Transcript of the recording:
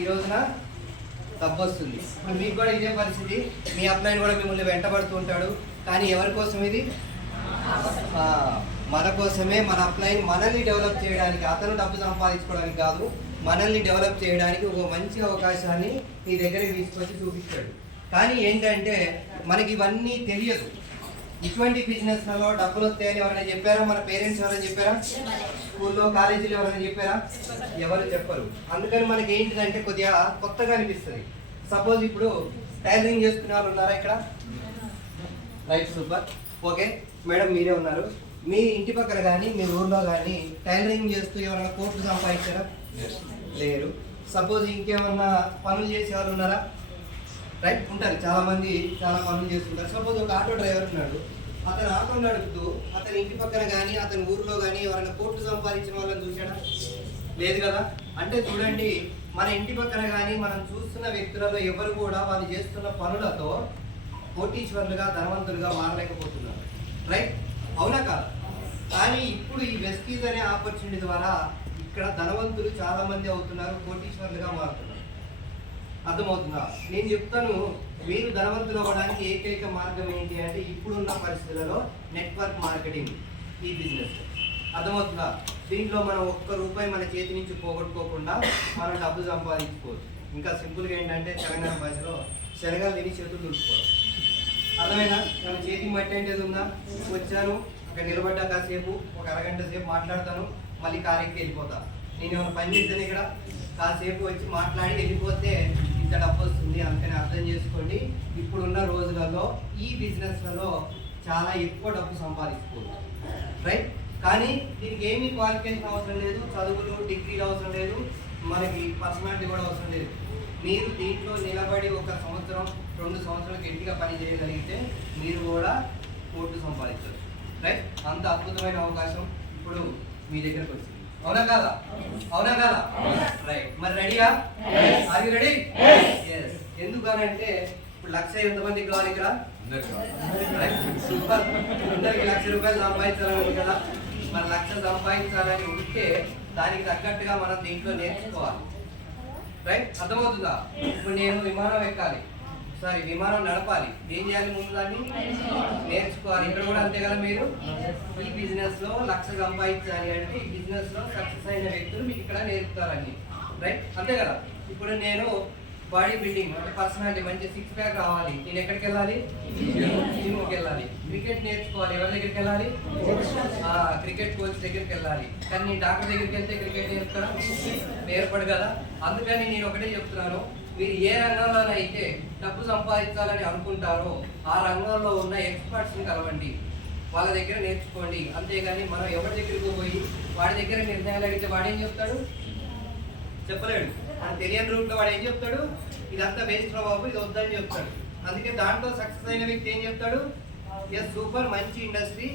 ఈ రోజున డబ్బు వస్తుంది. ఇప్పుడు మీకు కూడా ఇదే పరిస్థితి. మీ అప్లైన్ కూడా మిమ్మల్ని వెంటబడుతూ ఉంటాడు. కానీ ఎవరి కోసం ఇది? మన కోసమే. మన అప్లైన్ మనల్ని డెవలప్ చేయడానికి, అతను డబ్బు సంపాదించుకోవడానికి కాదు, మనల్ని డెవలప్ చేయడానికి ఒక మంచి అవకాశాన్ని మీ దగ్గరికి తీసుకొచ్చి చూపిస్తాడు. కానీ ఏంటంటే మనకి ఇవన్నీ తెలియదు. ఇటువంటి బిజినెస్లలో డబ్బులు వస్తాయని ఎవరైనా చెప్పారా? మన పేరెంట్స్ ఎవరైనా చెప్పారా? స్కూల్లో కాలేజీలో ఎవరైనా చెప్పారా? ఎవరు చెప్పరు. అందుకని మనకి ఏంటిదంటే కొద్దిగా కొత్తగా అనిపిస్తుంది. సపోజ్ ఇప్పుడు టైలరింగ్ చేసుకునే వాళ్ళు ఉన్నారా ఇక్కడ? Right, super. ఓకే మేడం, మీరే ఉన్నారు. మీ ఇంటి పక్కన కానీ మీ ఊర్లో కానీ టైలరింగ్ చేస్తూ ఎవరైనా కోట్లు సంపాదించారా? లేరు. సపోజ్ ఇంకేమన్నా పనులు చేసే వాళ్ళు ఉన్నారా? రైట్, ఉంటారు. చాలామంది చాలా పనులు చేస్తుంటారు. సపోజ్ ఒక ఆటో డ్రైవర్ ఉన్నాడు. అతను ఆటో నడుపుతూ అతని ఇంటి పక్కన కానీ అతని ఊర్లో కానీ ఎవరైనా కోట్లు సంపాదించిన వాళ్ళని చూసాడా? లేదు కదా. అంటే చూడండి, మన ఇంటి పక్కన కానీ మనం చూస్తున్న వ్యక్తులలో ఎవరు కూడా వాళ్ళు చేస్తున్న పనులతో కోటీశ్వరులుగా ధనవంతులుగా మారలేకపోతున్నారు. రైట్, అవునా కాదు? కానీ ఇప్పుడు ఈ వెస్టీజ్ అనే ఆపర్చునిటీ ద్వారా ఇక్కడ ధనవంతులు చాలా మంది అవుతున్నారు, కోటీశ్వరులుగా మారుతున్నారు. అర్థమవుతుందా? నేను చెప్తాను, మీరు ధనవంతులు అవ్వడానికి ఏకైక మార్గం ఏంటి అంటే ఇప్పుడున్న పరిస్థితులలో నెట్వర్క్ మార్కెటింగ్, ఈ బిజినెస్. అర్థమవుతుందా? దీంట్లో మనం ₹1 మన చేతి నుంచి పోగొట్టుకోకుండా మనం డబ్బు సంపాదించుకోవచ్చు. ఇంకా సింపుల్గా ఏంటంటే తెలంగాణ భాషలో శనగలు తిని చేతులు దులుపుకోవడం. అర్థమైనా? మన చేతికి మట్టి అంటే ఉందా? వచ్చాను, అక్కడ నిలబడ్డా కాసేపు ఒక అరగంట సేపు మాట్లాడతాను, మళ్ళీ కారెక్కి వెళ్ళిపోతా. నేను ఏమైనా పని చేస్తాను ఇక్కడ? కాసేపు వచ్చి మాట్లాడి వెళ్ళిపోతే ఇంత డబ్బు వస్తుంది. అందుకని అర్థం చేసుకోండి, ఇప్పుడున్న రోజులలో ఈ బిజినెస్లలో చాలా ఎక్కువ డబ్బు సంపాదించుకోవచ్చు. రైట్, కానీ దీనికి ఏమీ క్వాలిఫికేషన్ అవసరం లేదు, చదువులు డిగ్రీలు అవసరం లేదు, మనకి పర్సనాలిటీ కూడా అవసరం లేదు. మీరు దీంట్లో నిలబడి 1 సంవత్సరం 2 సంవత్సరాలు గట్టిగా పని చేయగలిగితే మీరు కూడా కోట్లు సంపాదించవచ్చు. రైట్, అంత అద్భుతమైన అవకాశం ఇప్పుడు మీ దగ్గరకు వచ్చింది. అవునా కాదా? అవునా కాదా? రైట్, మరి రెడీగా? Are you ready? ఎస్. ఎందుకనంటే ఇప్పుడు 1,00,000 ఎంతమందికి కావాలి ఇక్కడ? సూపర్. అందరికి ₹1,00,000 సంపాదించాలని కదా. మరి 1,00,000 సంపాదించాలని ఉంటే దానికి తగ్గట్టుగా మనం దీంట్లో నేర్చుకోవాలి. రైట్, అర్థమవుతుందా? ఇప్పుడు నేను విమానం ఎక్కాలి, విమానం నడపాలి. ఏం చేయాలి? ముందు దాన్ని నేర్చుకోవాలి. ఇక్కడ కూడా అంతే కదా. మీరు ఈ బిజినెస్ లో 1,00,000 సంపాదించాలి అంటే ఈ బిజినెస్ లో సక్సెస్ అయిన వ్యక్తులు మీకు ఇక్కడ నేర్పుతారని. రైట్, అంతే కదా. ఇప్పుడు నేను బాడీ బిల్డింగ్ అంటే పర్సనాలిటీ, మంచి 6 ప్యాక్ రావాలి. నేను ఎక్కడికి వెళ్ళాలి? జిమ్కి వెళ్ళాలి. క్రికెట్ నేర్చుకోవాలి. ఎవరి దగ్గరికి వెళ్ళాలి? క్రికెట్ కోచ్ దగ్గరికి వెళ్ళాలి. కానీ నేను డాక్టర్ దగ్గరికి వెళ్తే క్రికెట్ నేర్పడు కదా. అందుకని నేను ఒకటే చెప్తున్నాను, మీరు ఏ రంగంలోనైతే డబ్బు సంపాదించాలని అనుకుంటారో ఆ రంగంలో ఉన్న ఎక్స్పర్ట్స్ని కలవండి, వాళ్ళ దగ్గర నేర్చుకోండి. అంతేగాని మనం ఎవరి దగ్గరికి పోయి వాడి దగ్గర నిర్ణయాలు అడిగితే వాడేం చెప్తాడు? చెప్పలేడు. మన తెలియని రూట్లో వాడు ఏం చెప్తాడు? ఇదంతా వేస్ట్ రా బాబు, ఇది వద్దని చెప్తాడు. అందుకే దాంట్లో సక్సెస్ అయిన వ్యక్తి ఏం చెప్తాడు? ఎస్, సూపర్, మంచి ఇండస్ట్రీ.